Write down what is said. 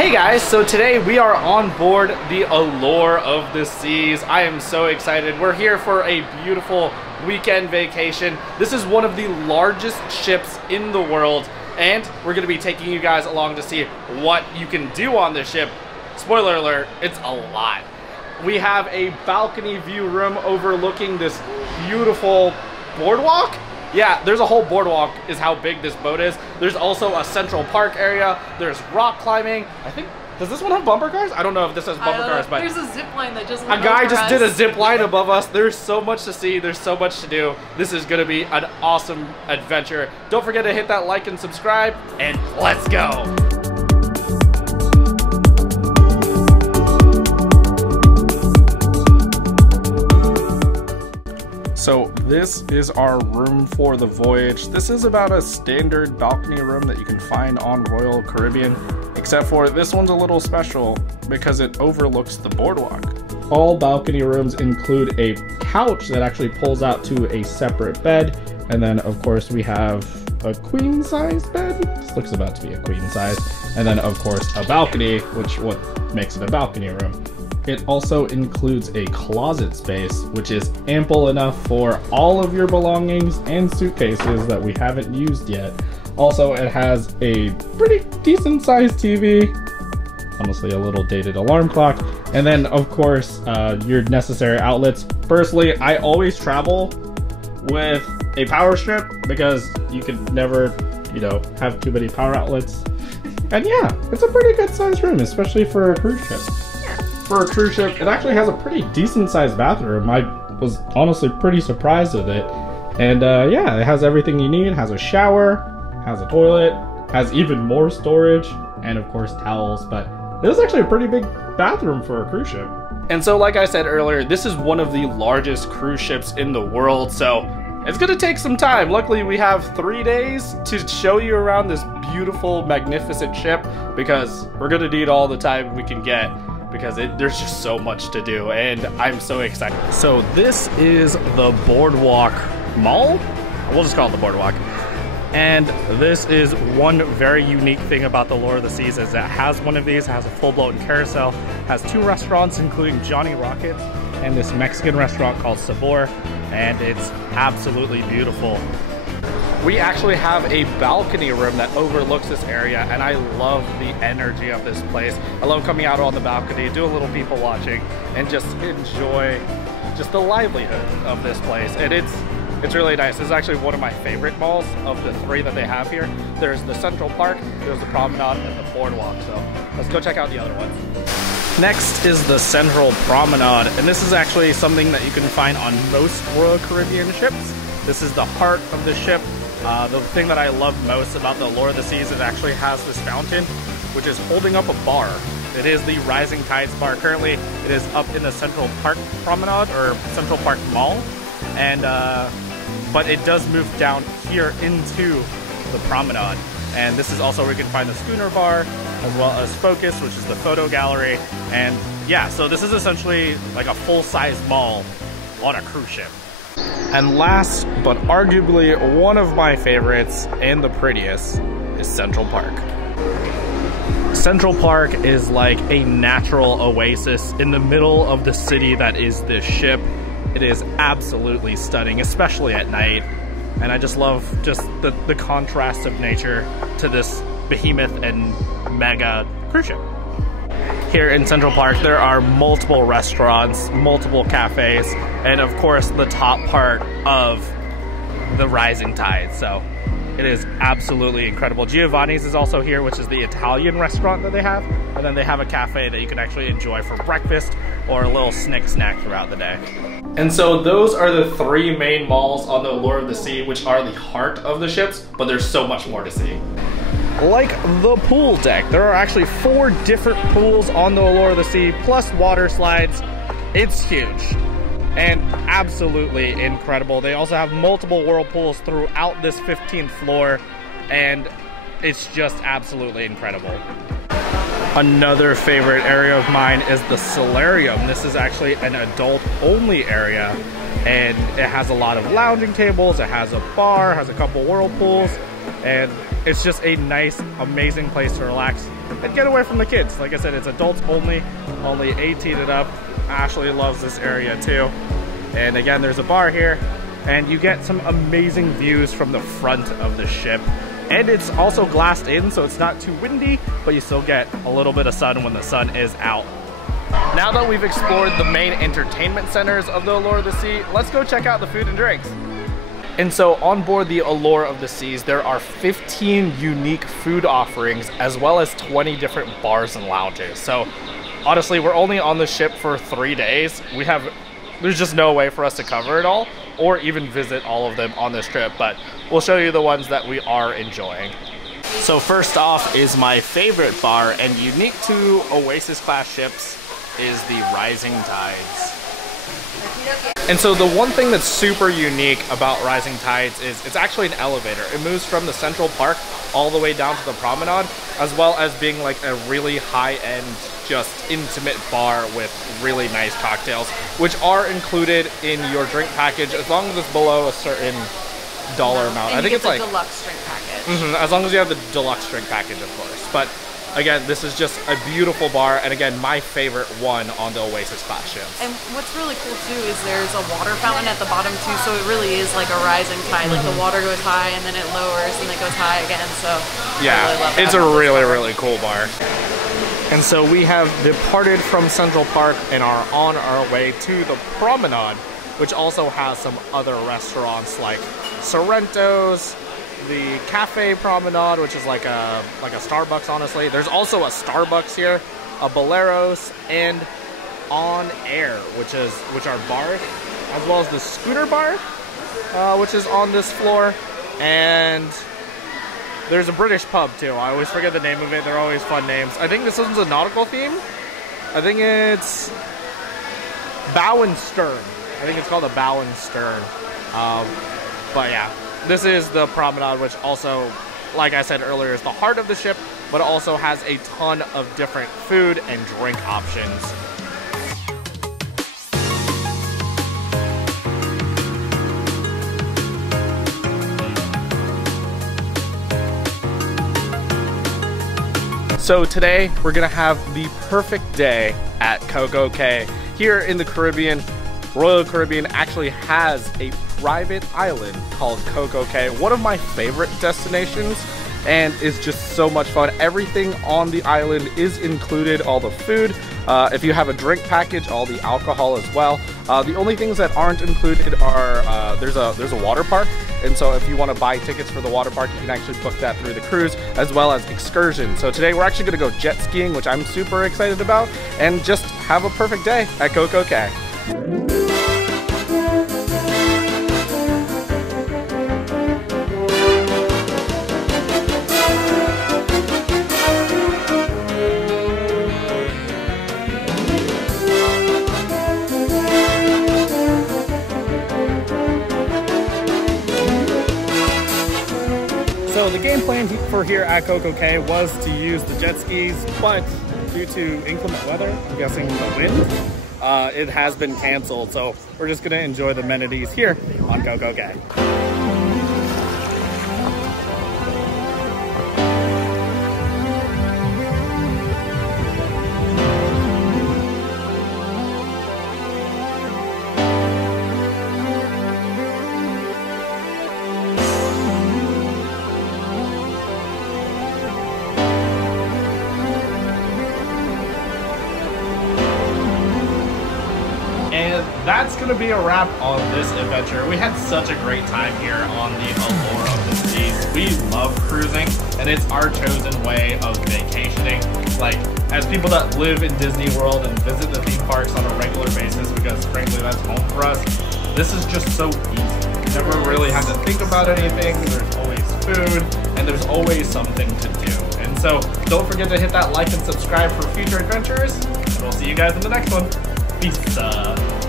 Hey guys, so today we are on board the Allure of the Seas. I am so excited. We're here for a beautiful weekend vacation. This is one of the largest ships in the world, and we're going to be taking you guys along to see what you can do on this ship. Spoiler alert, it's a lot. We have a balcony view room overlooking this beautiful boardwalk. Yeah, there's a whole boardwalk is how big this boat is. There's also a Central Park area. There's rock climbing. I think, does this one have bumper cars? I don't know if this has bumper cars, but there's a zip line that just a guy just did a zip line above us. There's so much to see. There's so much to do. This is gonna be an awesome adventure. Don't forget to hit that like and subscribe, and let's go. So this is our room for the voyage. This is about a standard balcony room that you can find on Royal Caribbean, except for this one's a little special because it overlooks the boardwalk. All balcony rooms include a couch that actually pulls out to a separate bed, and then of course we have a queen size bed. This looks about to be a queen size, and then of course a balcony, which what makes it a balcony room. It also includes a closet space, which is ample enough for all of your belongings and suitcases that we haven't used yet. Also, it has a pretty decent sized TV, honestly a little dated alarm clock, and then of course your necessary outlets. Personally, I always travel with a power strip because you can never, you know, have too many power outlets. And yeah, it's a pretty good sized room, especially for a cruise ship. For a cruise ship, it actually has a pretty decent sized bathroom. I was honestly pretty surprised with it. And yeah, it has everything you need. It has a shower, has a toilet, has even more storage, and of course towels. But this is actually a pretty big bathroom for a cruise ship. And so like I said earlier, this is one of the largest cruise ships in the world, so it's gonna take some time. Luckily we have 3 days to show you around this beautiful, magnificent ship, because we're gonna need all the time we can get, because there's just so much to do, and I'm so excited. So this is the Boardwalk Mall? We'll just call it the Boardwalk. And this is one very unique thing about the Allure of the Seas, is that it has one of these, has a full-blown carousel, has 2 restaurants including Johnny Rockets and this Mexican restaurant called Sabor, and it's absolutely beautiful. We actually have a balcony room that overlooks this area, and I love the energy of this place. I love coming out on the balcony, do a little people watching, and just enjoy just the livelihood of this place. And it's really nice. This is actually one of my favorite malls of the 3 that they have here. There's the Central Park, there's the Promenade, and the Boardwalk. So let's go check out the other ones. Next is the Central Promenade, and this is actually something that you can find on most Royal Caribbean ships. This is the heart of the ship. The thing that I love most about the Allure of the Seas is it actually has this fountain, which is holding up a bar. It is the Rising Tides bar. Currently, it is up in the Central Park Promenade, or Central Park Mall, and but it does move down here into the Promenade. And this is also where you can find the schooner bar, as well as Focus, which is the photo gallery. And yeah, so this is essentially like a full-size mall on a cruise ship. And last, but arguably one of my favorites and the prettiest, is Central Park. Central Park is like a natural oasis in the middle of the city that is this ship. It is absolutely stunning, especially at night. And I just love just the contrast of nature to this behemoth and mega cruise ship. Here in Central Park, there are multiple restaurants, multiple cafes, and of course the top part of the Rising Tide. So it is absolutely incredible. Giovanni's is also here, which is the Italian restaurant that they have. And then they have a cafe that you can actually enjoy for breakfast or a little snack throughout the day. And so those are the 3 main malls on the Allure of the Sea, which are the heart of the ships, but there's so much more to see. Like the pool deck, there are actually 4 different pools on the Allure of the Sea, plus water slides. It's huge and absolutely incredible. They also have multiple whirlpools throughout this 15th floor, and it's just absolutely incredible. Another favorite area of mine is the Salarium. This is actually an adult-only area, and it has a lot of lounging tables, it has a bar, has a couple whirlpools, and it's just a nice, amazing place to relax. and get away from the kids. Like I said, it's adults only 18 and up. Ashley loves this area too. And again, there's a bar here, and you get some amazing views from the front of the ship. And it's also glassed in, so it's not too windy, but you still get a little bit of sun when the sun is out. Now that we've explored the main entertainment centers of the Allure of the Sea, let's go check out the food and drinks. And so on board the Allure of the Seas, there are 15 unique food offerings, as well as 20 different bars and lounges. So honestly, we're only on the ship for 3 days. There's just no way for us to cover it all, or even visit all of them on this trip, but we'll show you the ones that we are enjoying. So first off is my favorite bar, and unique to Oasis class ships is the Rising Tides. And so the one thing that's super unique about Rising Tides is it's actually an elevator. It moves from the Central Park all the way down to the Promenade, as well as being like a really high-end, just intimate bar with really nice cocktails, which are included in your drink package as long as it's below a certain dollar amount. I think it's like deluxe drink package. As long as you have the deluxe drink package, of course. But again, this is just a beautiful bar, and again, my favorite one on the Oasis class ships. And what's really cool too is there's a water fountain at the bottom too, so it really is like a rising tide. Like the water goes high and then it lowers and it goes high again. So yeah, I really love that. It's a really cool bar. And so we have departed from Central Park and are on our way to the Promenade, which also has some other restaurants like Sorrento's, the Cafe Promenade, which is like a Starbucks, honestly. There's also a Starbucks here, a Boleros, and On Air, which are bars, as well as the Scooter Bar, which is on this floor. And there's a British pub too. I always forget the name of it. They're always fun names. I think this one's a nautical theme. I think it's Bow and Stern. I think it's called a Bow and Stern. But yeah, this is the Promenade, which also, like I said earlier, is the heart of the ship, but also has a ton of different food and drink options. So today we're gonna have the perfect day at Coco Cay. Here in the Caribbean, Royal Caribbean actually has a private island called Coco Cay, one of my favorite destinations, and it's just so much fun. Everything on the island is included, all the food. If you have a drink package, all the alcohol as well. The only things that aren't included are there's a water park, and so if you want to buy tickets for the water park, you can actually book that through the cruise, as well as excursions. So today we're actually going to go jet skiing, which I'm super excited about, and just have a perfect day at Coco Cay. So the game plan for here at Coco Cay was to use the jet skis, but due to inclement weather, I'm guessing the wind, it has been canceled. So we're just gonna enjoy the amenities here on Coco Cay. That's gonna be a wrap on this adventure. We had such a great time here on the Allure of the Seas. We love cruising, and it's our chosen way of vacationing. Like, as people that live in Disney World and visit the theme parks on a regular basis, because frankly that's home for us, this is just so easy. You never really have to think about anything. There's always food, and there's always something to do. And so don't forget to hit that like and subscribe for future adventures, and we'll see you guys in the next one. Peace.